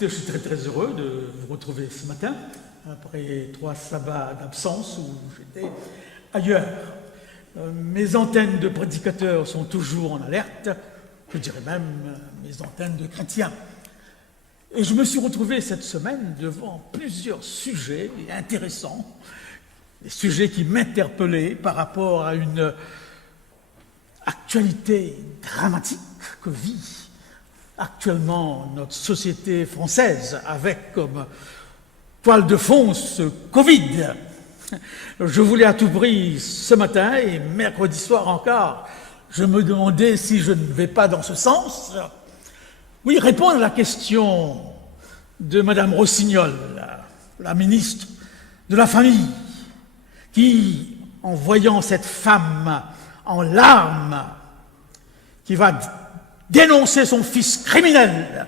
Écoutez, je suis très très heureux de vous retrouver ce matin, après 3 sabbats d'absence où j'étais ailleurs. Mes antennes de prédicateurs sont toujours en alerte, je dirais même mes antennes de chrétiens. Et je me suis retrouvé cette semaine devant plusieurs sujets intéressants, des sujets qui m'interpellaient par rapport à une actualité dramatique que vit actuellement notre société française, avec comme toile de fond ce Covid. Je voulais à tout prix ce matin et mercredi soir encore, je me demandais si je ne vais pas dans ce sens. Oui, répondre à la question de Madame Rossignol, la ministre de la Famille, qui, en voyant cette femme en larmes, qui va dénoncer son fils criminel,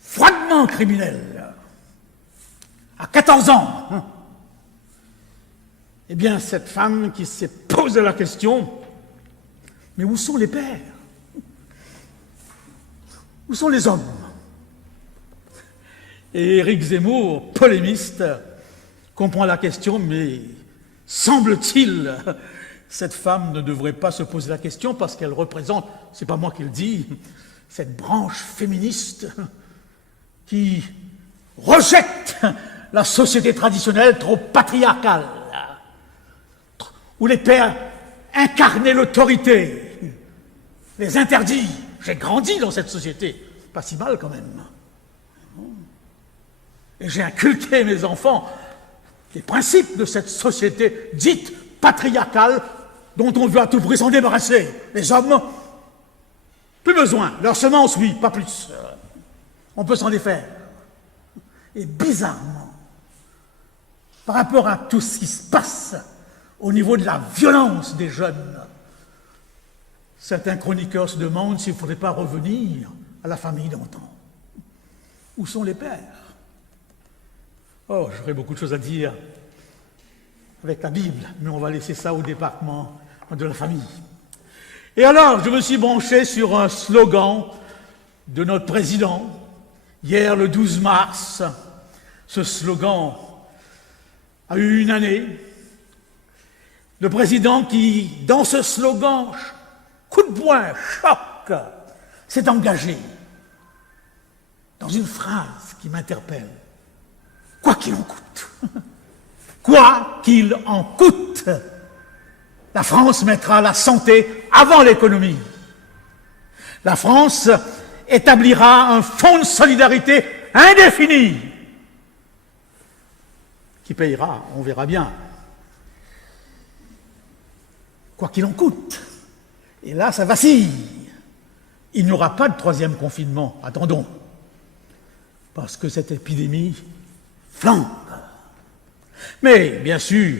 froidement criminel, à 14 ans, eh bien, cette femme qui s'est posé la question, mais où sont les pères? Où sont les hommes? Et Éric Zemmour, polémiste, comprend la question, mais semble-t-il, cette femme ne devrait pas se poser la question parce qu'elle représente, c'est pas moi qui le dis, cette branche féministe qui rejette la société traditionnelle trop patriarcale, où les pères incarnaient l'autorité, les interdits. J'ai grandi dans cette société, pas si mal quand même. Et j'ai inculqué mes enfants les principes de cette société dite patriarcale dont on veut à tout prix s'en débarrasser. Les hommes, plus besoin. Leur semence, oui, pas plus. On peut s'en défaire. Et bizarrement, par rapport à tout ce qui se passe au niveau de la violence des jeunes, certains chroniqueurs se demandent s'il ne faudrait pas revenir à la famille d'antan. Où sont les pères? Oh, j'aurais beaucoup de choses à dire avec la Bible, mais on va laisser ça au département de la famille. Et alors, je me suis branché sur un slogan de notre président, hier le 12 mars. Ce slogan a eu une année. Le président qui, dans ce slogan, coup de poing, choc, s'est engagé dans une phrase qui m'interpelle. Quoi qu'il en coûte. Quoi qu'il en coûte, la France mettra la santé avant l'économie. La France établira un fonds de solidarité indéfini qui payera, on verra bien. Quoi qu'il en coûte. Et là, ça vacille. Il n'y aura pas de 3e confinement, attendons, parce que cette épidémie flambe. Mais, bien sûr,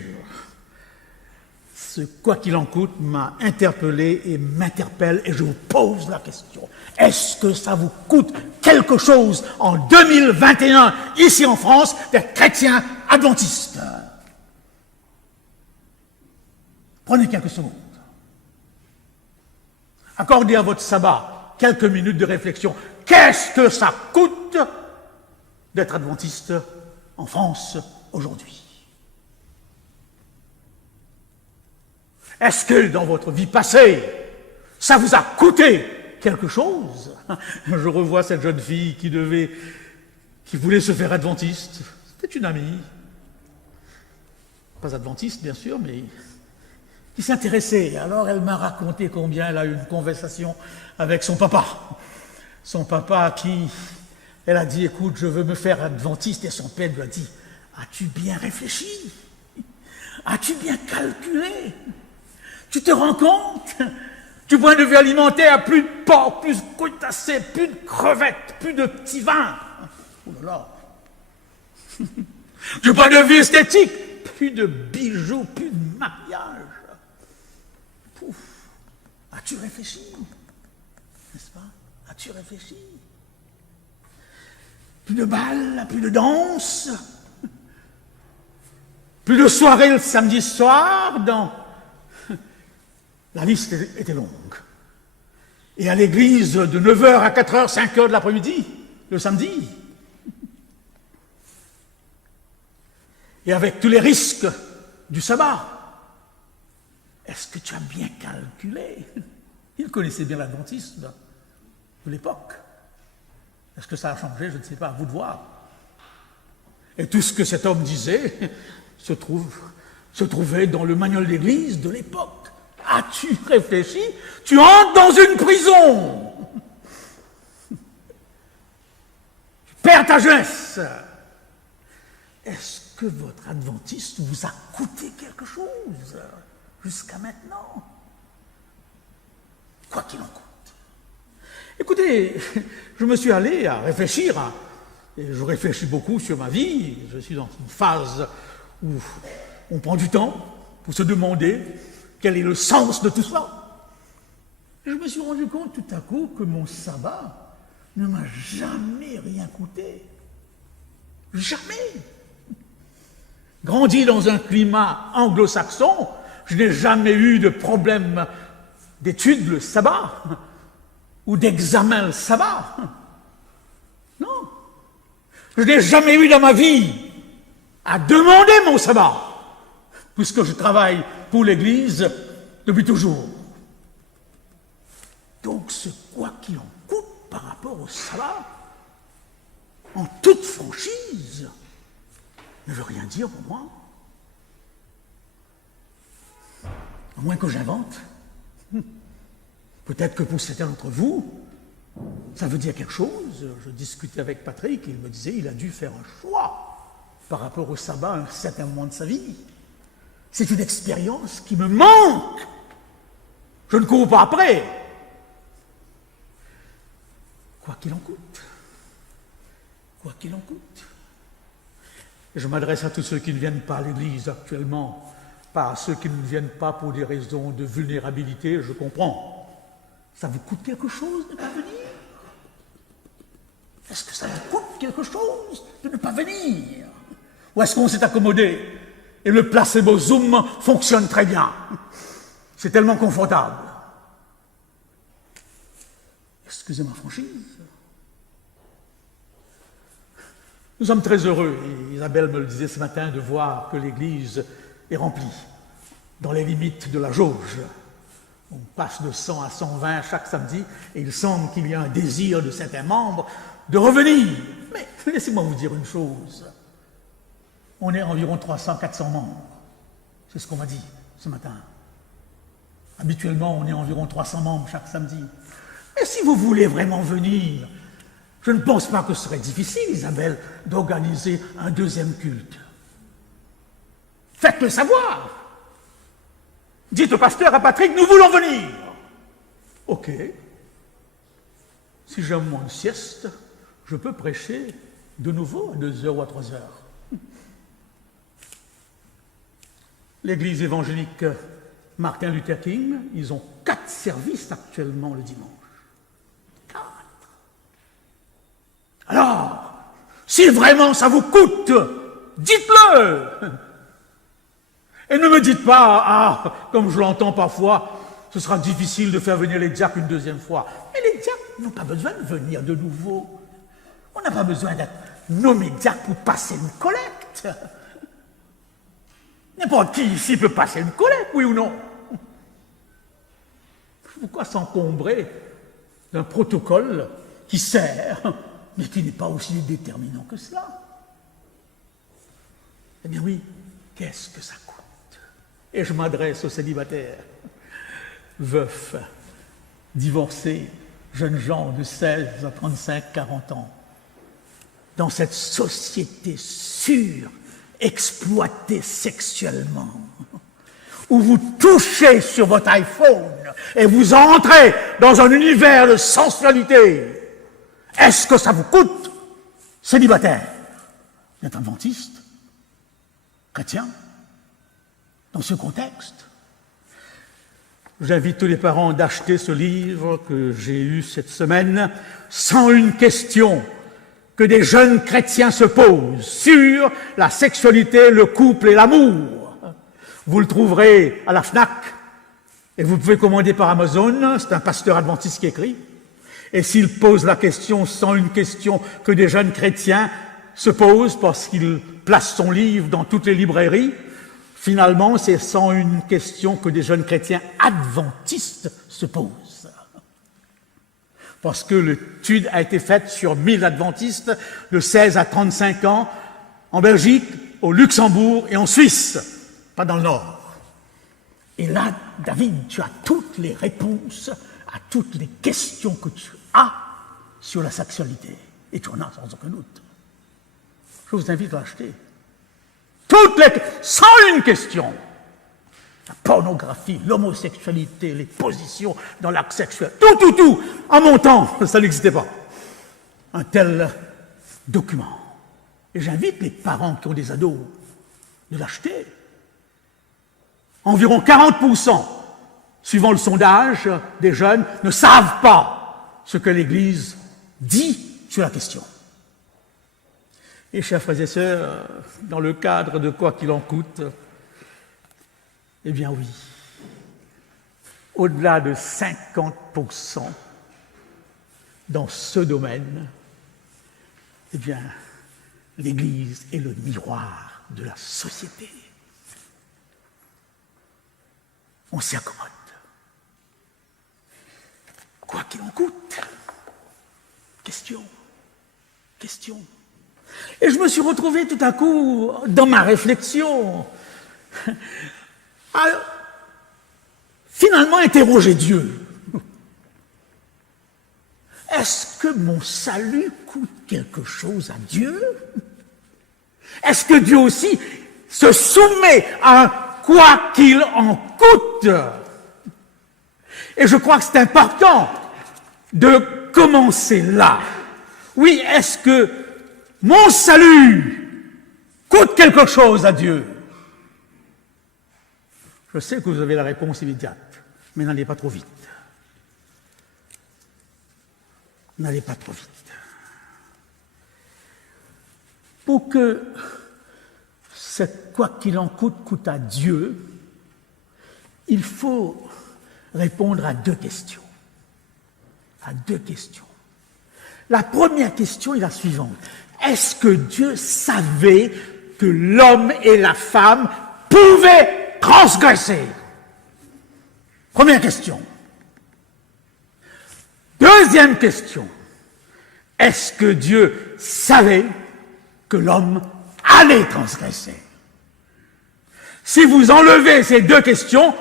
ce quoi qu'il en coûte m'a interpellé et m'interpelle, et je vous pose la question. Est-ce que ça vous coûte quelque chose en 2021, ici en France, d'être chrétien adventiste? Prenez quelques secondes. Accordez à votre sabbat quelques minutes de réflexion. Qu'est-ce que ça coûte d'être adventiste en France aujourd'hui? Est-ce que dans votre vie passée, ça vous a coûté quelque chose? Je revois cette jeune fille qui voulait se faire adventiste. C'était une amie. Pas adventiste, bien sûr, mais qui s'intéressait. Alors elle m'a raconté combien elle a eu une conversation avec son papa. Son papa elle a dit, écoute, je veux me faire adventiste. Et son père lui a dit, as-tu bien réfléchi? As-tu bien calculé? Tu te rends compte? Du point de vue alimentaire, plus de porc, plus de crustacés, plus de crevettes, plus de petits vins. Oh là là. Du point de vue esthétique, plus de bijoux, plus de maquillage. Pouf. As-tu réfléchi? N'est-ce pas? As-tu réfléchi? Plus de bal, plus de danse, plus de soirées le samedi soir. La liste était longue. Et à l'église de 9h à 4h, 5h de l'après-midi, le samedi. Et avec tous les risques du sabbat. Est-ce que tu as bien calculé? Il connaissait bien l'adventisme de l'époque. Est-ce que ça a changé? Je ne sais pas, à vous de voir. Et tout ce que cet homme disait se trouvait dans le manuel d'église de l'époque. As-tu réfléchi? Tu entres dans une prison. Tu perds ta jeunesse. Est-ce que votre adventiste vous a coûté quelque chose jusqu'à maintenant? Quoi qu'il en coûte. Écoutez, je me suis allé à réfléchir, et je réfléchis beaucoup sur ma vie. Je suis dans une phase où on prend du temps pour se demander quel est le sens de tout cela. Et je me suis rendu compte tout à coup que mon sabbat ne m'a jamais rien coûté. Jamais. Grandi dans un climat anglo-saxon, je n'ai jamais eu de problème d'études le sabbat ou d'examen le sabbat. Non. Je n'ai jamais eu dans ma vie à demander mon sabbat, puisque je travaille pour l'Église depuis toujours. Donc ce quoi qu'il en coûte par rapport au sabbat, en toute franchise, ne veut rien dire pour moi. À moins que j'invente. Peut-être que pour certains d'entre vous, ça veut dire quelque chose. Je discutais avec Patrick et il me disait qu'il a dû faire un choix par rapport au sabbat à un certain moment de sa vie. C'est une expérience qui me manque. Je ne cours pas après. Quoi qu'il en coûte. Quoi qu'il en coûte. Et je m'adresse à tous ceux qui ne viennent pas à l'Église actuellement, pas à ceux qui ne viennent pas pour des raisons de vulnérabilité, je comprends. Ça vous coûte quelque chose de ne pas venir? Est-ce que ça vous coûte quelque chose de ne pas venir? Ou est-ce qu'on s'est accommodé et le placebo Zoom fonctionne très bien? C'est tellement confortable. Excusez ma franchise. Nous sommes très heureux, et Isabelle me le disait ce matin, de voir que l'Église est remplie, dans les limites de la jauge. On passe de 100 à 120 chaque samedi, et il semble qu'il y a un désir de certains membres de revenir. Mais laissez-moi vous dire une chose. On est environ 300-400 membres. C'est ce qu'on m'a dit ce matin. Habituellement, on est environ 300 membres chaque samedi. Mais si vous voulez vraiment venir, je ne pense pas que ce serait difficile, Isabelle, d'organiser un deuxième culte. Faites-le savoir. Dites au pasteur, à Patrick, nous voulons venir. Ok. Si j'ai un moment de sieste, je peux prêcher de nouveau à 2h ou à 3h. L'église évangélique Martin Luther King, ils ont 4 services actuellement le dimanche. 4. Alors, si vraiment ça vous coûte, dites-le. Et ne me dites pas, comme je l'entends parfois, ce sera difficile de faire venir les diacres une deuxième fois. Mais les diacres n'ont pas besoin de venir de nouveau. On n'a pas besoin d'être nommé diacre pour passer une collecte. N'importe qui ici peut passer une collecte, oui ou non? Pourquoi s'encombrer d'un protocole qui sert, mais qui n'est pas aussi déterminant que cela? Eh bien oui, qu'est-ce que ça coûte? Et je m'adresse aux célibataires, veufs, divorcés, jeunes gens de 16 à 35, 40 ans. Dans cette société exploitée sexuellement, où vous touchez sur votre iPhone et vous entrez dans un univers de sensualité, est-ce que ça vous coûte, célibataire, d'être adventiste, chrétien? Dans ce contexte, j'invite tous les parents d'acheter ce livre que j'ai eu cette semaine, 101 questions que des jeunes chrétiens se posent sur la sexualité, le couple et l'amour. Vous le trouverez à la FNAC et vous pouvez commander par Amazon, c'est un pasteur adventiste qui écrit. Et s'il pose la question sans une question que des jeunes chrétiens se posent parce qu'il place son livre dans toutes les librairies, finalement, c'est sans une question que des jeunes chrétiens adventistes se posent. Parce que l'étude a été faite sur 1000 adventistes de 16 à 35 ans en Belgique, au Luxembourg et en Suisse, pas dans le Nord. Et là, David, tu as toutes les réponses à toutes les questions que tu as sur la sexualité. Et tu en as sans aucun doute. Je vous invite à l'acheter. Sans une question. La pornographie, l'homosexualité, les positions dans l'acte sexuel, tout. En mon temps, ça n'existait pas. Un tel document. Et j'invite les parents qui ont des ados de l'acheter. Environ 40%, suivant le sondage des jeunes, ne savent pas ce que l'Église dit sur la question. Et chers frères et sœurs, dans le cadre de quoi qu'il en coûte, eh bien oui, au-delà de 50% dans ce domaine, eh bien, l'Église est le miroir de la société. On s'y accommode. Quoi qu'il en coûte. Question. Et je me suis retrouvé tout à coup dans ma réflexion à finalement interroger Dieu. Est-ce que mon salut coûte quelque chose à Dieu? Est-ce que Dieu aussi se soumet à un quoi qu'il en coûte? Et je crois que c'est important de commencer là. Oui, est-ce que mon salut coûte quelque chose à Dieu? Je sais que vous avez la réponse immédiate, mais n'allez pas trop vite. N'allez pas trop vite. Pour que cette quoi qu'il en coûte à Dieu, il faut répondre à deux questions. La première question est la suivante. Est-ce que Dieu savait que l'homme et la femme pouvaient transgresser? Première question. Deuxième question. Est-ce que Dieu savait que l'homme allait transgresser? Si vous enlevez ces deux questions,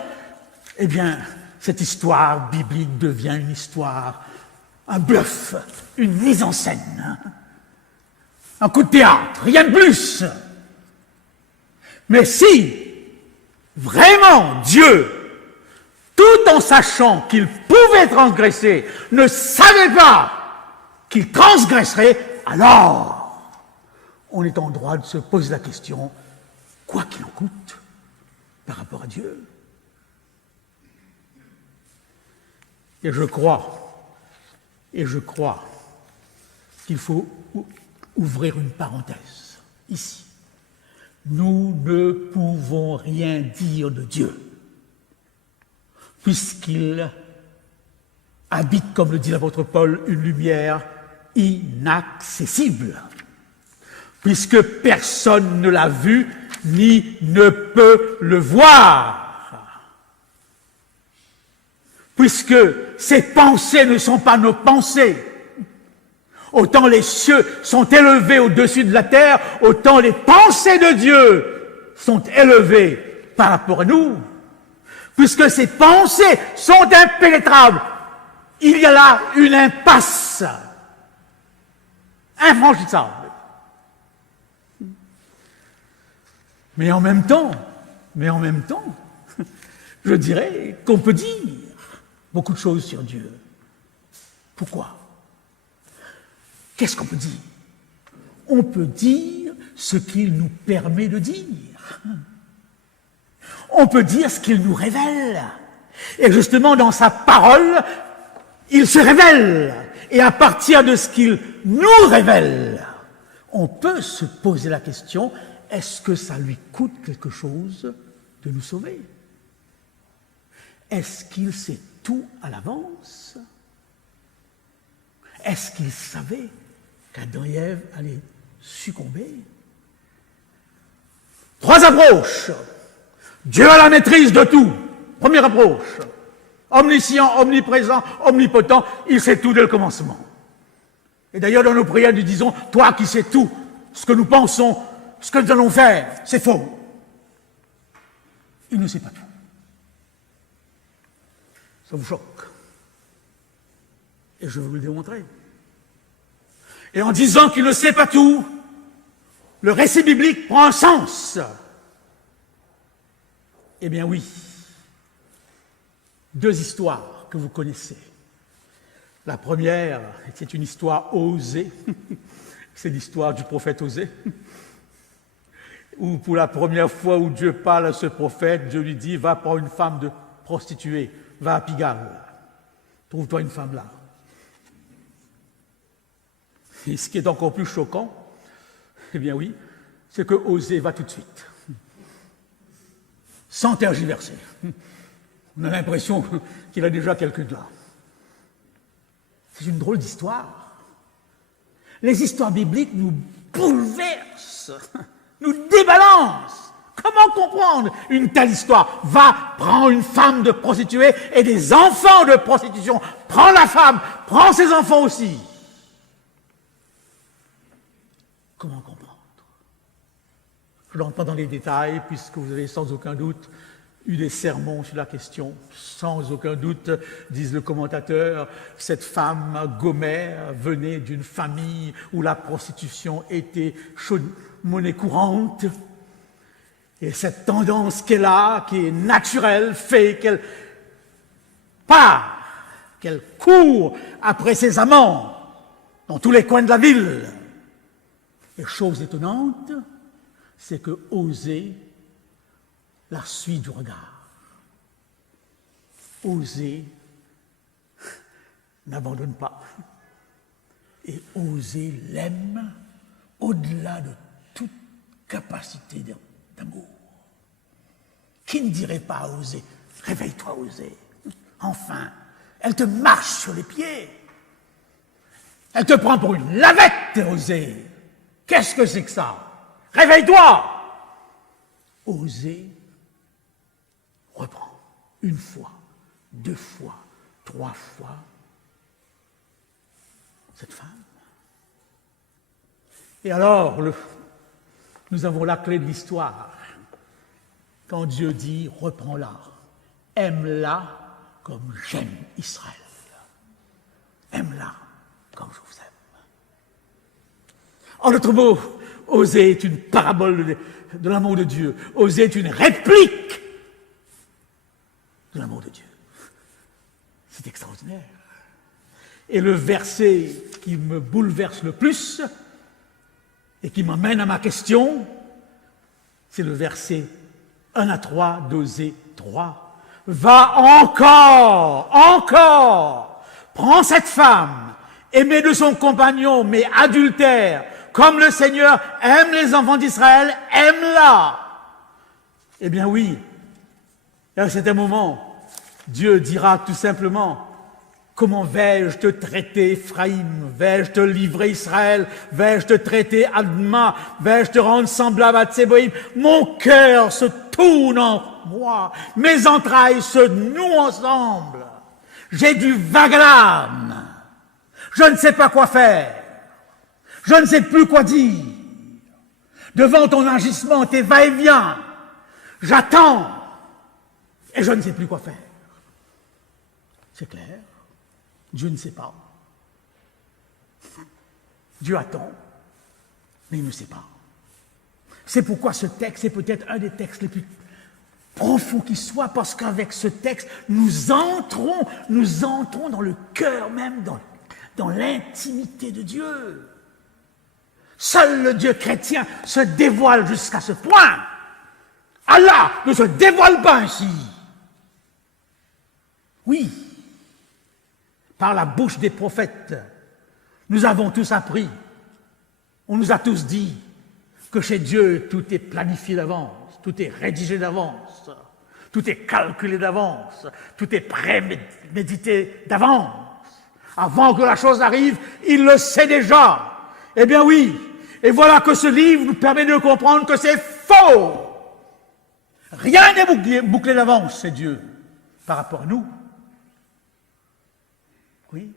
eh bien, cette histoire biblique devient une histoire, un bluff, une mise en scène, un coup de théâtre, rien de plus. Mais si vraiment Dieu, tout en sachant qu'il pouvait transgresser, ne savait pas qu'il transgresserait, alors on est en droit de se poser la question, quoi qu'il en coûte, par rapport à Dieu. Et je crois qu'il faut ouvrir une parenthèse ici. Nous ne pouvons rien dire de Dieu, puisqu'il habite, comme le dit l'apôtre Paul, une lumière inaccessible, puisque personne ne l'a vu ni ne peut le voir, puisque ses pensées ne sont pas nos pensées. Autant les cieux sont élevés au-dessus de la terre, autant les pensées de Dieu sont élevées par rapport à nous, puisque ces pensées sont impénétrables. Il y a là une impasse infranchissable. Mais en même temps, je dirais qu'on peut dire beaucoup de choses sur Dieu. Pourquoi? Qu'est-ce qu'on peut dire? On peut dire ce qu'il nous permet de dire. On peut dire ce qu'il nous révèle. Et justement, dans sa parole, il se révèle. Et à partir de ce qu'il nous révèle, on peut se poser la question, est-ce que ça lui coûte quelque chose de nous sauver? Est-ce qu'il sait tout à l'avance? Est-ce qu'ils savaient qu'Adam et Ève allaient succomber? 3 approches. Dieu a la maîtrise de tout. Première approche. Omniscient, omniprésent, omnipotent, il sait tout dès le commencement. Et d'ailleurs, dans nos prières, nous disons, toi qui sais tout, ce que nous pensons, ce que nous allons faire, c'est faux. Il ne sait pas tout. Ça vous choque. Et je vais vous le démontrer. Et en disant qu'il ne sait pas tout, le récit biblique prend un sens. Eh bien oui, 2 histoires que vous connaissez. La première, c'est une histoire Osée, c'est l'histoire du prophète Osée, où pour la première fois où Dieu parle à ce prophète, Dieu lui dit, va prendre une femme de prostituée, va à Pigalle, trouve-toi une femme là. Et ce qui est encore plus choquant, eh bien oui, c'est que Osée va tout de suite, sans tergiverser. On a l'impression qu'il a déjà quelques là. C'est une drôle d'histoire. Les histoires bibliques nous bouleversent, nous débalancent. Comment comprendre une telle histoire? Va, prends une femme de prostituée et des enfants de prostitution. Prends la femme, prends ses enfants aussi. Comment comprendre? Je n'entre pas dans les détails, puisque vous avez sans aucun doute eu des sermons sur la question. Sans aucun doute, disent le commentateur, cette femme, Gomère, venait d'une famille où la prostitution était monnaie courante. Et cette tendance qu'elle a, qui est naturelle, fait qu'elle part, qu'elle court après ses amants dans tous les coins de la ville. Et chose étonnante, c'est que Osée la suit du regard. Osée n'abandonne pas. Et Osée l'aime au-delà de toute capacité d'amour. Qui ne dirait pas à Osée, réveille-toi Osée, enfin, elle te marche sur les pieds. Elle te prend pour une lavette, Osée. Qu'est-ce que c'est que ça? Réveille-toi! Osée reprend 1 fois, 2 fois, 3 fois cette femme. Et alors, nous avons la clé de l'histoire. Quand Dieu dit, reprends-la, aime-la comme j'aime Israël. Aime-la comme je vous aime. En d'autres mots, Osée est une parabole de l'amour de Dieu. Osée est une réplique de l'amour de Dieu. C'est extraordinaire. Et le verset qui me bouleverse le plus et qui m'amène à ma question, c'est le verset 1 à 3 d'Osée 3. Va encore, prends cette femme, aimée de son compagnon, mais adultère, comme le Seigneur aime les enfants d'Israël, aime-la. Eh bien oui, et à un certain moment, Dieu dira tout simplement, comment vais-je te traiter, Ephraïm? Vais-je te livrer, Israël? Vais-je te traiter, Adma? Vais-je te rendre semblable à Tseboïm? Mon cœur se tourne en moi, mes entrailles se nouent ensemble. J'ai du vague à l'âme. Je ne sais pas quoi faire. Je ne sais plus quoi dire. Devant ton agissement, tes va-et-vient, j'attends et je ne sais plus quoi faire. C'est clair. Dieu ne sait pas. Dieu attend, mais il ne sait pas. C'est pourquoi ce texte est peut-être un des textes les plus profonds qui soit, parce qu'avec ce texte, nous entrons dans le cœur même, dans l'intimité de Dieu. Seul le Dieu chrétien se dévoile jusqu'à ce point. Allah ne se dévoile pas ainsi. Oui, par la bouche des prophètes, nous avons tous appris, on nous a tous dit que chez Dieu, tout est planifié d'avance, tout est rédigé d'avance, tout est calculé d'avance, tout est prémédité d'avance. Avant que la chose arrive, il le sait déjà. Eh bien oui, et voilà que ce livre nous permet de comprendre que c'est faux. Rien n'est bouclé d'avance, c'est Dieu, par rapport à nous. Oui.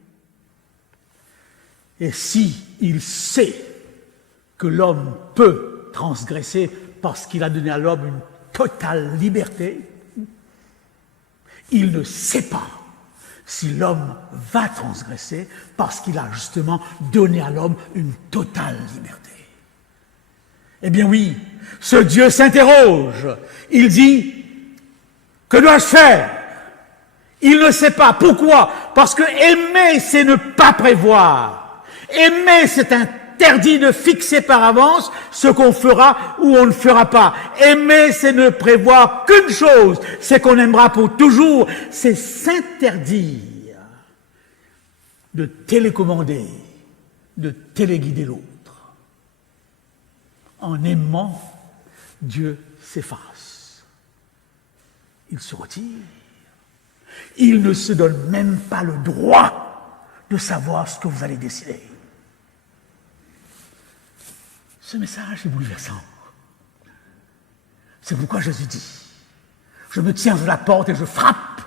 Et si il sait que l'homme peut transgresser parce qu'il a donné à l'homme une totale liberté, il ne sait pas si l'homme va transgresser parce qu'il a justement donné à l'homme une totale liberté. Eh bien oui, ce Dieu s'interroge. Il dit, que dois-je faire? Il ne sait pas. Pourquoi? Parce que aimer, c'est ne pas prévoir. Aimer, c'est interdit de fixer par avance ce qu'on fera ou on ne fera pas. Aimer, c'est ne prévoir qu'une chose, c'est qu'on aimera pour toujours. C'est s'interdire de télécommander, de téléguider l'autre. En aimant, Dieu s'efface. Il se retire. Il ne se donne même pas le droit de savoir ce que vous allez décider. Ce message est bouleversant. C'est pourquoi Jésus dit, je me tiens à la porte et je frappe.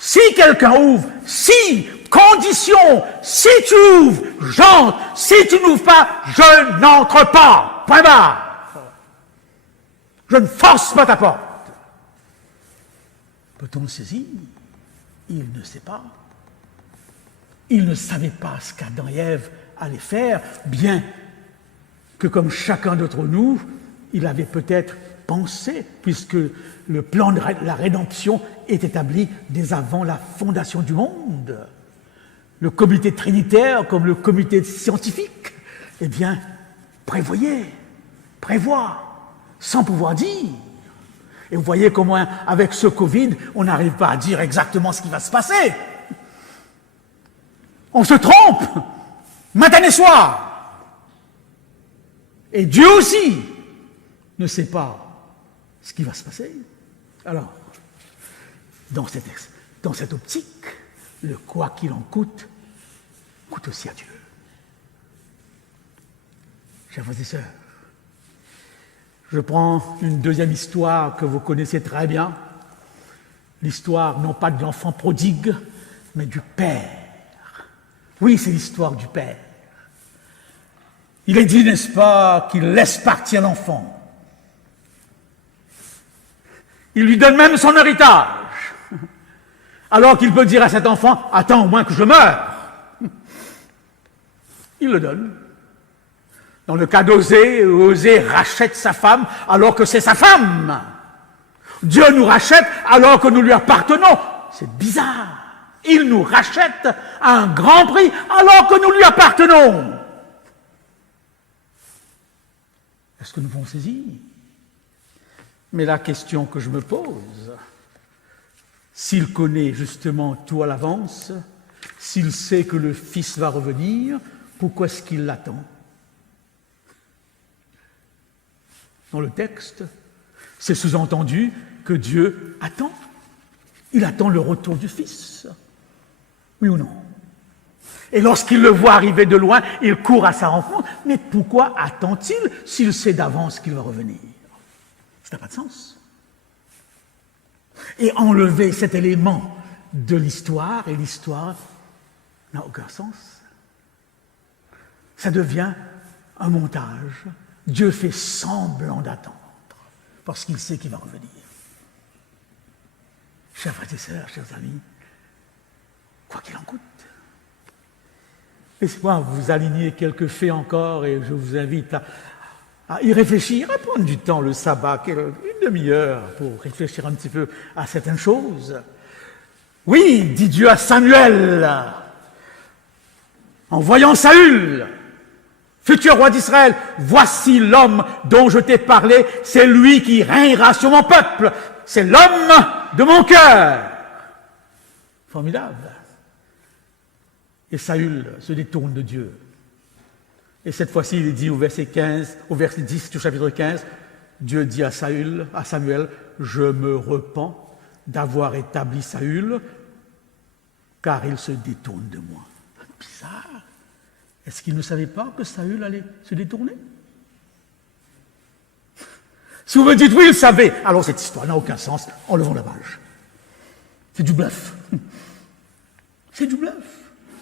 Si quelqu'un ouvre, si, condition, si tu ouvres, j'entre. Si tu n'ouvres pas, je n'entre pas. Point barre. Je ne force pas ta porte. Peut-on le saisir? Il ne sait pas. Il ne savait pas ce qu'Adam et Ève allaient faire, bien que comme chacun d'entre nous, il avait peut-être pensé, puisque le plan de la rédemption est établi dès avant la fondation du monde. Le comité trinitaire, comme le comité scientifique, eh bien, prévoit, sans pouvoir dire. Et vous voyez comment, avec ce Covid, on n'arrive pas à dire exactement ce qui va se passer. On se trompe, matin et soir. Et Dieu aussi ne sait pas ce qui va se passer. Alors, dans cette optique, le quoi qu'il en coûte aussi à Dieu. Chers frères et sœurs, je prends une deuxième histoire que vous connaissez très bien, l'histoire non pas de l'enfant prodigue, mais du Père. Oui, c'est l'histoire du Père. Il est dit, n'est-ce pas, qu'il laisse partir l'enfant. Il lui donne même son héritage, alors qu'il peut dire à cet enfant, attends au moins que je meure. Il le donne. Dans le cas d'Osée, Osée rachète sa femme alors que c'est sa femme. Dieu nous rachète alors que nous lui appartenons. C'est bizarre. Il nous rachète à un grand prix alors que nous lui appartenons. Est-ce que nous pouvons saisir? Mais la question que je me pose, s'il connaît justement tout à l'avance, s'il sait que le Fils va revenir, pourquoi est-ce qu'il l'attend? Dans le texte, c'est sous-entendu que Dieu attend. Il attend le retour du Fils. Oui ou non? Et lorsqu'il le voit arriver de loin, il court à sa rencontre. Mais pourquoi attend-il s'il sait d'avance qu'il va revenir? Ça n'a pas de sens. Et enlever cet élément de l'histoire, et l'histoire n'a aucun sens. Ça devient un montage. Dieu fait semblant d'attendre, parce qu'il sait qu'il va revenir. Chers frères et sœurs, chers amis, quoi qu'il en coûte, laissez-moi vous aligner quelques faits encore, et je vous invite à y réfléchir, à prendre du temps le sabbat, une demi-heure, pour réfléchir un petit peu à certaines choses. Oui, dit Dieu à Samuel, en voyant Saül, futur roi d'Israël, voici l'homme dont je t'ai parlé, c'est lui qui régnera sur mon peuple, c'est l'homme de mon cœur. Formidable. Et Saül se détourne de Dieu. Et cette fois-ci, il est dit au verset 10 du chapitre 15, Dieu dit à Samuel, je me repens d'avoir établi Saül car il se détourne de moi. Bizarre. Est-ce qu'il ne savait pas que Saül allait se détourner? Si vous me dites oui, il savait, alors cette histoire n'a aucun sens. Enlevons la page. C'est du bluff. C'est du bluff.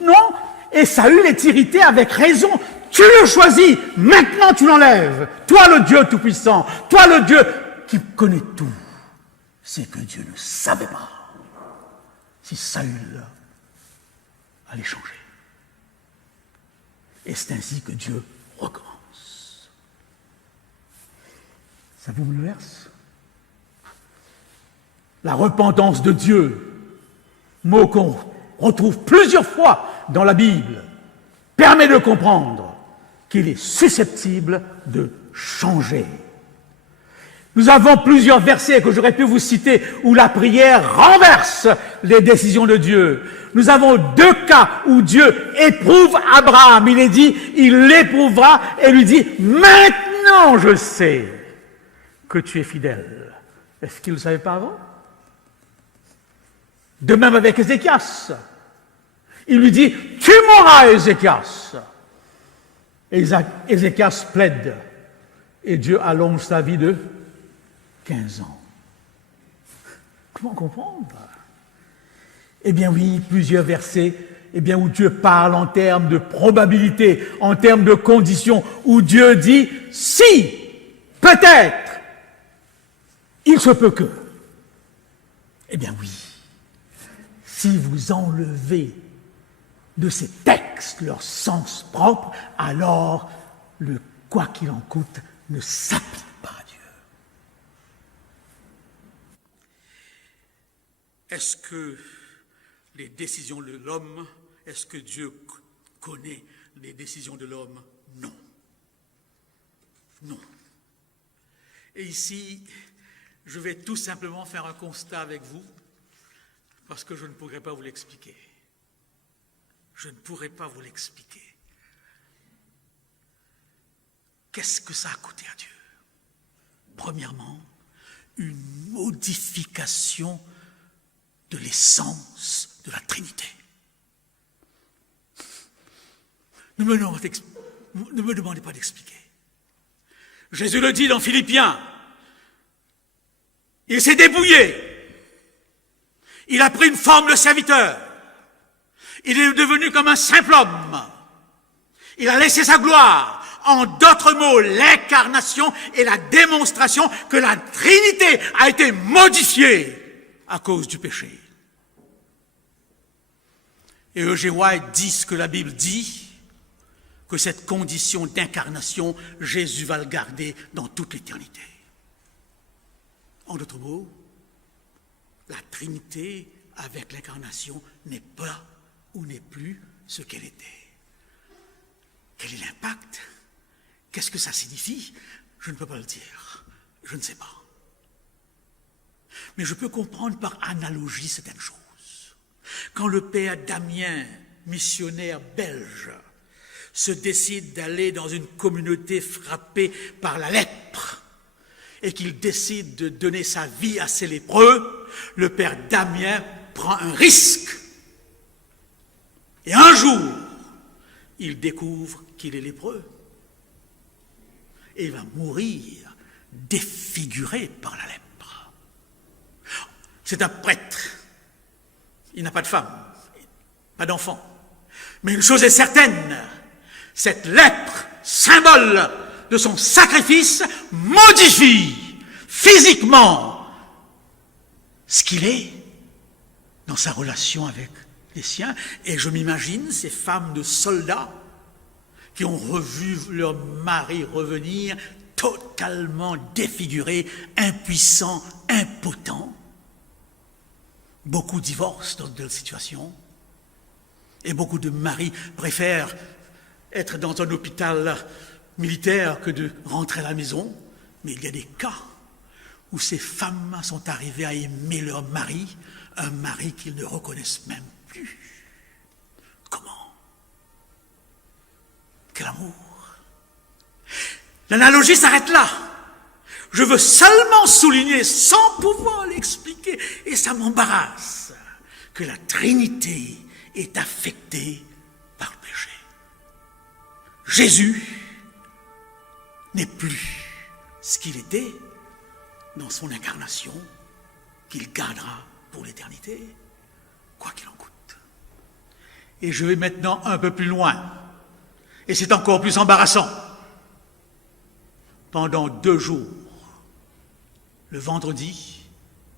Non. Et Saül est irrité avec raison. Tu le choisis, maintenant tu l'enlèves. Toi le Dieu Tout-Puissant, toi le Dieu qui connaît tout. C'est que Dieu ne savait pas si Saül allait changer. Et c'est ainsi que Dieu recommence. Ça vous bouleverse? La repentance de Dieu, mot qu'on retrouve plusieurs fois dans la Bible, permet de comprendre qu'il est susceptible de changer. Nous avons plusieurs versets que j'aurais pu vous citer où la prière renverse les décisions de Dieu. Nous avons 2 cas où Dieu éprouve Abraham. Il est dit, il l'éprouvera et lui dit, maintenant je sais que tu es fidèle. Est-ce qu'il ne le savait pas avant? De même avec Ézéchias. Il lui dit, tu mourras, Ézéchias. Ézéchias plaide et Dieu allonge sa vie de 15 ans. Comment comprendre? Eh bien oui, plusieurs versets où Dieu parle en termes de probabilité, en termes de conditions, où Dieu dit si, peut-être, il se peut que. Eh bien oui, si vous enlevez de ces textes leur sens propre, alors le quoi qu'il en coûte ne s'applique pas à Dieu. Est-ce que les décisions de l'homme, est-ce que Dieu connaît les décisions de l'homme? Non. Non. Et ici, je vais tout simplement faire un constat avec vous, parce que je ne pourrai pas vous l'expliquer. Je ne pourrai pas vous l'expliquer. Qu'est-ce que ça a coûté à Dieu? Premièrement, une modification de l'essence de la Trinité. Ne me demandez pas d'expliquer. Jésus le dit dans Philippiens. Il s'est dépouillé. Il a pris une forme de serviteur. Il est devenu comme un simple homme. Il a laissé sa gloire. En d'autres mots, l'incarnation et la démonstration que la Trinité a été modifiée à cause du péché. Et E.G. White dit ce que la Bible dit, que cette condition d'incarnation, Jésus va le garder dans toute l'éternité. En d'autres mots, la Trinité avec l'incarnation n'est pas ou n'est plus ce qu'elle était. Quel est l'impact? Qu'est-ce que ça signifie? Je ne peux pas le dire. Je ne sais pas. Mais je peux comprendre par analogie certaines choses. Quand le père Damien, missionnaire belge, se décide d'aller dans une communauté frappée par la lèpre et qu'il décide de donner sa vie à ces lépreux, le père Damien prend un risque. Et un jour, il découvre qu'il est lépreux. Et il va mourir défiguré par la lèpre. C'est un prêtre. Il n'a pas de femme, pas d'enfant. Mais une chose est certaine, cette lèpre, symbole de son sacrifice, modifie physiquement ce qu'il est dans sa relation avec les siens. Et je m'imagine ces femmes de soldats qui ont revu leur mari revenir totalement défigurés, impuissants, impotents. Beaucoup divorcent dans de telles situations. Et beaucoup de maris préfèrent être dans un hôpital militaire que de rentrer à la maison. Mais il y a des cas où ces femmes sont arrivées à aimer leur mari, un mari qu'ils ne reconnaissent même plus. Comment? Quel amour! L'analogie s'arrête là. Je veux seulement souligner, sans pouvoir l'expliquer, et ça m'embarrasse, que la Trinité est affecté par le péché. Jésus n'est plus ce qu'il était dans son incarnation, qu'il gardera pour l'éternité, quoi qu'il en coûte. Et je vais maintenant un peu plus loin, et c'est encore plus embarrassant. Pendant 2 jours, le vendredi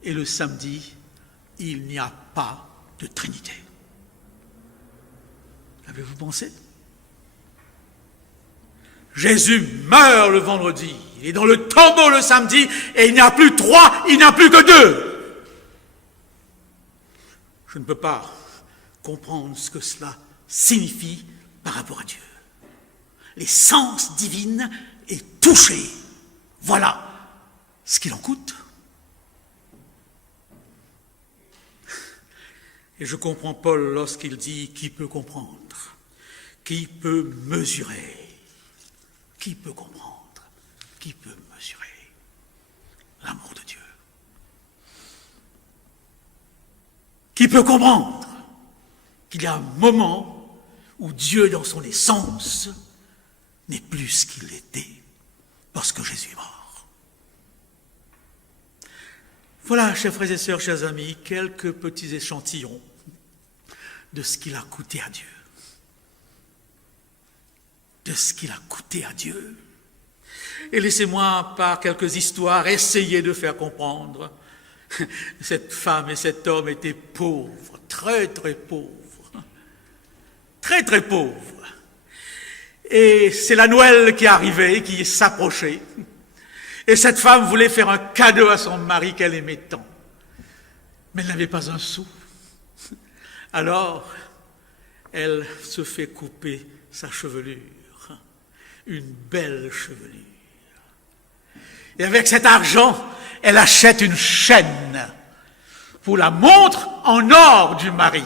et le samedi, il n'y a pas de Trinité. Avez-vous pensé? Jésus meurt le vendredi, il est dans le tombeau le samedi, et il n'y a plus 3, il n'y a plus que 2. Je ne peux pas comprendre ce que cela signifie par rapport à Dieu. L'essence divine est touchée. Voilà ce qu'il en coûte. Et je comprends Paul lorsqu'il dit « Qui peut comprendre? Qui peut mesurer? Qui peut comprendre? Qui peut mesurer l'amour de Dieu? Qui peut comprendre qu'il y a un moment où Dieu, dans son essence, n'est plus ce qu'il était parce que Jésus est mort? » Voilà, chers frères et sœurs, chers amis, quelques petits échantillons de ce qu'il a coûté à Dieu. De ce qu'il a coûté à Dieu. Et laissez-moi, par quelques histoires, essayer de faire comprendre. Cette femme et cet homme étaient pauvres, très très pauvres. Très très pauvres. Et c'est la Noël qui arrivait, qui s'approchait. Et cette femme voulait faire un cadeau à son mari qu'elle aimait tant. Mais elle n'avait pas un sou. Alors, elle se fait couper sa chevelure. Une belle chevelure. Et avec cet argent, elle achète une chaîne pour la montre en or du mari.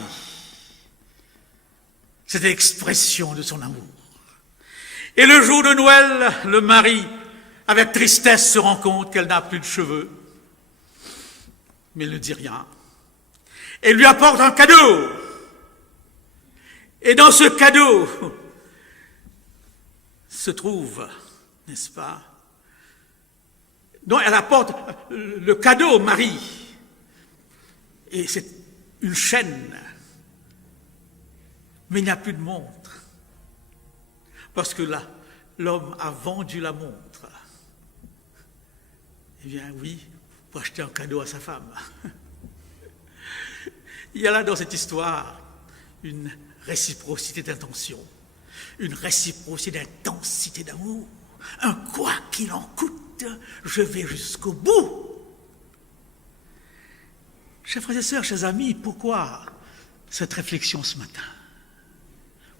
C'est l'expression de son amour. Et le jour de Noël, le mari, avec tristesse, se rend compte qu'elle n'a plus de cheveux. Mais elle ne dit rien. Elle lui apporte un cadeau. Et dans ce cadeau se trouve, n'est-ce pas? Donc elle apporte le cadeau au mari. Et c'est une chaîne. Mais il n'y a plus de montre. Parce que là, l'homme a vendu la montre. Eh bien oui, pour acheter un cadeau à sa femme. Il y a là dans cette histoire une réciprocité d'intention, une réciprocité d'intensité d'amour, un quoi qu'il en coûte, je vais jusqu'au bout. Chers frères et sœurs, chers amis, pourquoi cette réflexion ce matin?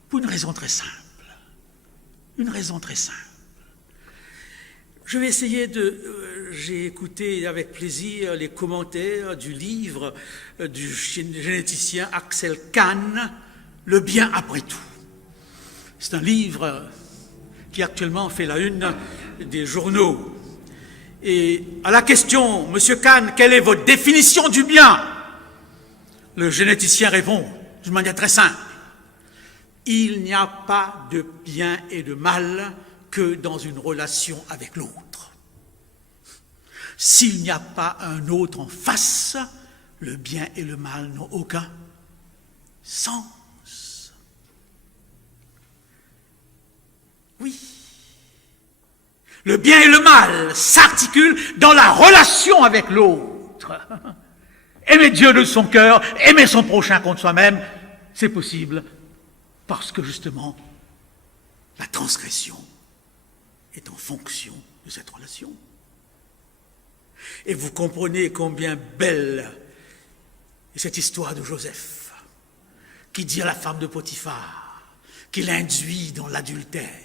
Pour une raison très simple. Une raison très simple. Je vais essayer j'ai écouté avec plaisir les commentaires du livre du généticien Axel Kahn, Le bien après tout. C'est un livre qui actuellement fait la une des journaux. Et à la question, Monsieur Kahn, quelle est votre définition du bien? Le généticien répond d'une manière très simple. Il n'y a pas de bien et de mal que dans une relation avec l'autre. S'il n'y a pas un autre en face, le bien et le mal n'ont aucun sens. Oui. Le bien et le mal s'articulent dans la relation avec l'autre. Aimer Dieu de son cœur, aimer son prochain contre soi-même, c'est possible parce que justement, la transgression est en fonction de cette relation. Et vous comprenez combien belle est cette histoire de Joseph, qui dit à la femme de Potiphar qu'il induit dans l'adultère.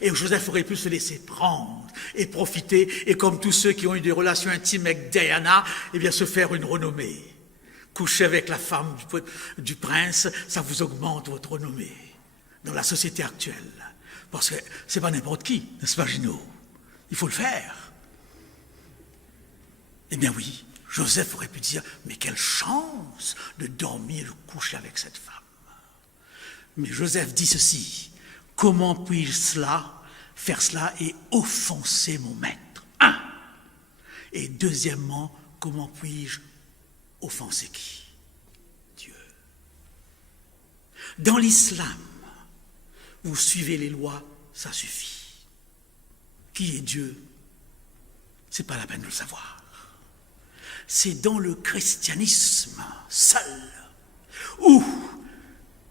Et Joseph aurait pu se laisser prendre et profiter, et comme tous ceux qui ont eu des relations intimes avec Diana, eh bien se faire une renommée. Coucher avec la femme du prince, ça vous augmente votre renommée dans la société actuelle. Parce que c'est pas n'importe qui, n'est-ce pas, Gino? Il faut le faire. Eh bien oui, Joseph aurait pu dire, mais quelle chance de dormir et de coucher avec cette femme. Mais Joseph dit ceci, comment puis-je faire cela et offenser mon maître? Un. Et deuxièmement, comment puis-je offenser qui? Dieu. Dans l'islam, vous suivez les lois, ça suffit. Qui est Dieu? C'est pas la peine de le savoir. C'est dans le christianisme seul où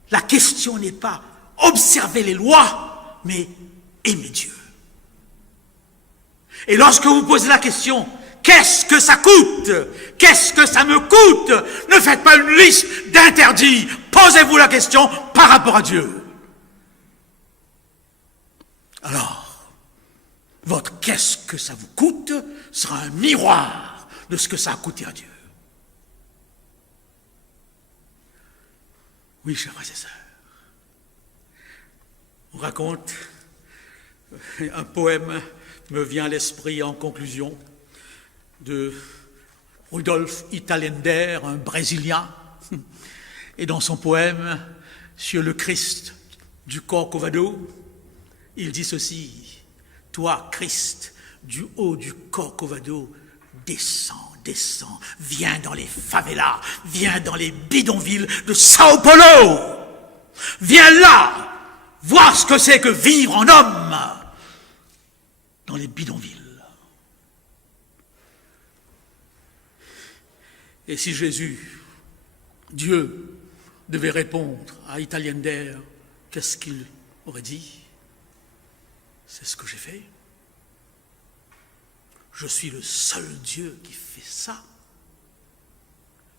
la question n'est pas observer les lois, mais aimer Dieu. Et lorsque vous posez la question, qu'est-ce que ça coûte? Qu'est-ce que ça me coûte? Ne faites pas une liste d'interdits. Posez-vous la question par rapport à Dieu. Alors, votre qu'est-ce que ça vous coûte sera un miroir de ce que ça a coûté à Dieu. Oui, chers frères et sœurs. On raconte, un poème me vient à l'esprit en conclusion de Rudolf Italiener, un Brésilien. Et dans son poème sur le Christ du Corcovado, il dit ceci: toi, Christ, du haut du Corcovado, descends, descends, viens dans les favelas, viens dans les bidonvilles de Sao Paulo, viens là, voir ce que c'est que vivre en homme dans les bidonvilles. Et si Jésus, Dieu, devait répondre à Italiener, qu'est-ce qu'il aurait dit? C'est ce que j'ai fait. Je suis le seul Dieu qui fait ça.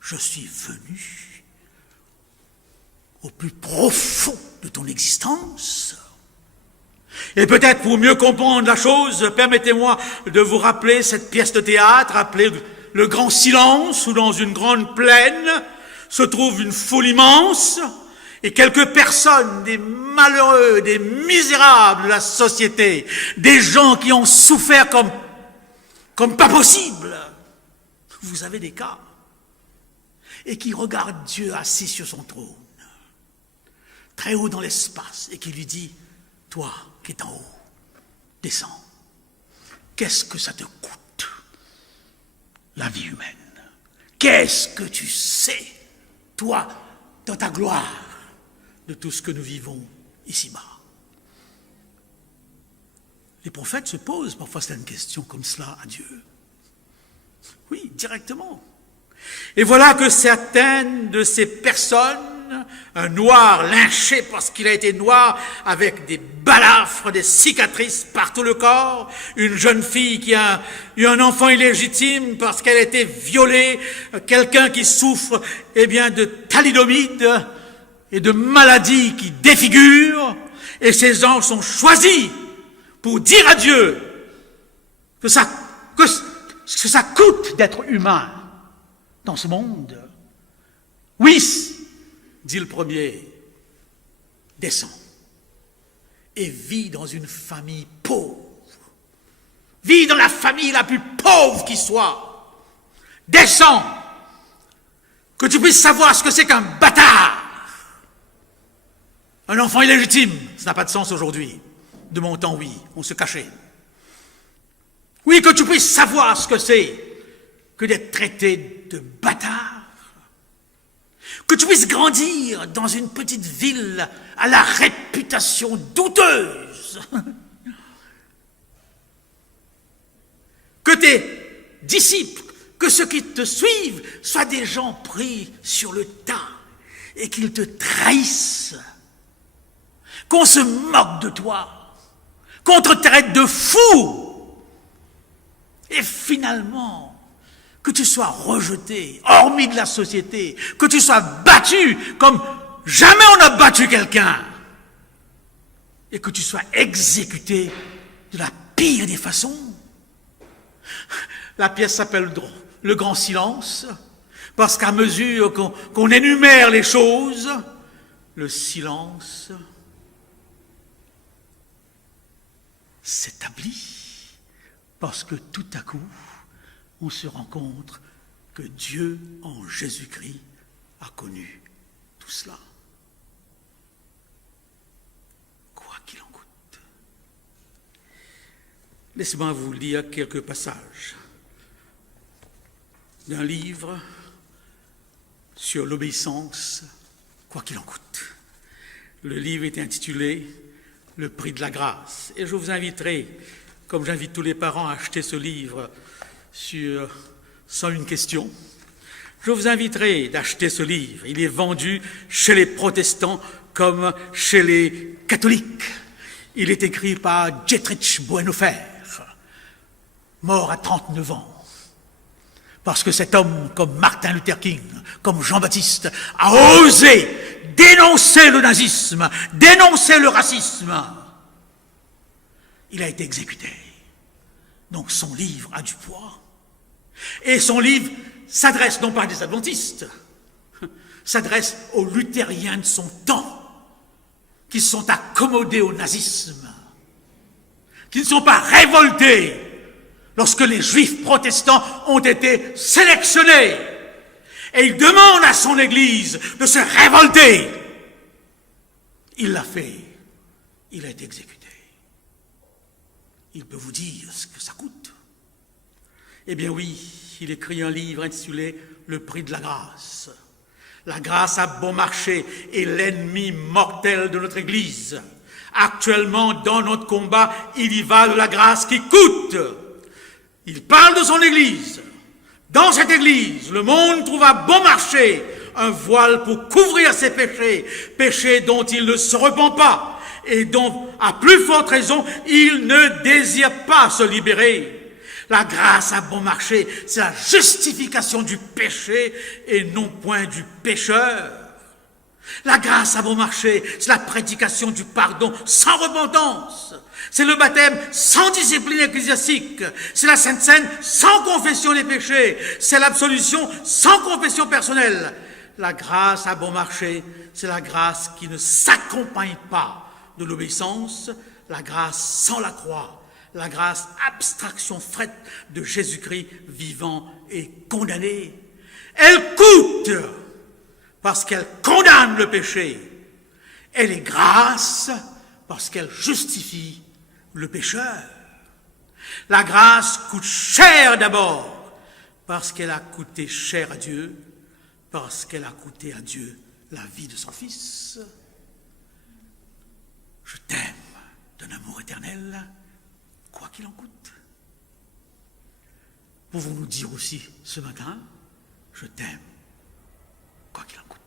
Je suis venu au plus profond de ton existence. Et peut-être pour mieux comprendre la chose, permettez-moi de vous rappeler cette pièce de théâtre appelée Le Grand Silence, où dans une grande plaine se trouve une foule immense et quelques personnes, des malheureux, des misérables de la société, des gens qui ont souffert comme pas possible. Vous avez des cas. Et qui regardent Dieu assis sur son trône, très haut dans l'espace, et qui lui dit, toi qui es en haut, descends. Qu'est-ce que ça te coûte, la vie humaine? Qu'est-ce que tu sais, toi, dans ta gloire, de tout ce que nous vivons ici-bas? Les prophètes se posent parfois certaines questions comme cela à Dieu. Oui, directement. Et voilà que certaines de ces personnes, un noir lynché parce qu'il a été noir, avec des balafres, des cicatrices par tout le corps, une jeune fille qui a eu un enfant illégitime parce qu'elle a été violée, quelqu'un qui souffre, de thalidomide et de maladies qui défigurent, et ces gens sont choisis pour dire à Dieu que ça coûte d'être humain dans ce monde. Oui, dit le premier, descends et vis dans une famille pauvre. Vis dans la famille la plus pauvre qui soit. Descends, que tu puisses savoir ce que c'est qu'un bâtard. Un enfant illégitime, ça n'a pas de sens aujourd'hui. De mon temps, oui, on se cachait. Oui, que tu puisses savoir ce que c'est que d'être traité de bâtard. Que tu puisses grandir dans une petite ville à la réputation douteuse. Que tes disciples, que ceux qui te suivent, soient des gens pris sur le tas et qu'ils te trahissent. Qu'on se moque de toi, qu'on te traite de fou. Et finalement, que tu sois rejeté, hormis de la société, que tu sois battu comme jamais on a battu quelqu'un, et que tu sois exécuté de la pire des façons. La pièce s'appelle Le Grand Silence, parce qu'à mesure qu'on énumère les choses, le silence s'établit, parce que tout à coup, on se rend compte que Dieu, en Jésus-Christ, a connu tout cela. Laissez-moi vous lire quelques passages d'un livre sur l'obéissance, quoi qu'il en coûte. Le livre est intitulé « Le prix de la grâce ». Et je vous inviterai, comme j'invite tous les parents à acheter ce livre sans une question, je vous inviterai d'acheter ce livre. Il est vendu chez les protestants comme chez les catholiques. Il est écrit par Dietrich Bonhoeffer, mort à 39 ans. Parce que cet homme, comme Martin Luther King, comme Jean-Baptiste, a osé dénoncer le nazisme, dénoncer le racisme. Il a été exécuté. Donc son livre a du poids. Et son livre s'adresse non pas à des adventistes, s'adresse aux luthériens de son temps, qui se sont accommodés au nazisme, qui ne sont pas révoltés lorsque les juifs protestants ont été sélectionnés. Et il demande à son Église de se révolter. Il l'a fait. Il a été exécuté. Il peut vous dire ce que ça coûte. Eh bien oui, il écrit un livre intitulé « Le prix de la grâce ». La grâce a bon marché est l'ennemi mortel de notre Église. Actuellement, dans notre combat, il y va de la grâce qui coûte. Il parle de son Église. Dans cette Église, le monde trouve à bon marché un voile pour couvrir ses péchés, péchés dont il ne se repent pas et dont, à plus forte raison, il ne désire pas se libérer. La grâce à bon marché, c'est la justification du péché et non point du pécheur. La grâce à bon marché, c'est la prédication du pardon sans repentance. C'est le baptême sans discipline ecclésiastique. C'est la Sainte Seine sans confession des péchés. C'est l'absolution sans confession personnelle. La grâce à bon marché, c'est la grâce qui ne s'accompagne pas de l'obéissance, la grâce sans la croix. La grâce, abstraction faite de Jésus-Christ vivant et condamné. Elle coûte parce qu'elle condamne le péché. Elle est grâce parce qu'elle justifie le pécheur. La grâce coûte cher d'abord parce qu'elle a coûté cher à Dieu, parce qu'elle a coûté à Dieu la vie de son Fils. Je t'aime d'un amour éternel, quoi qu'il en coûte. Pouvons-nous dire aussi ce matin, je t'aime, quoi qu'il en coûte.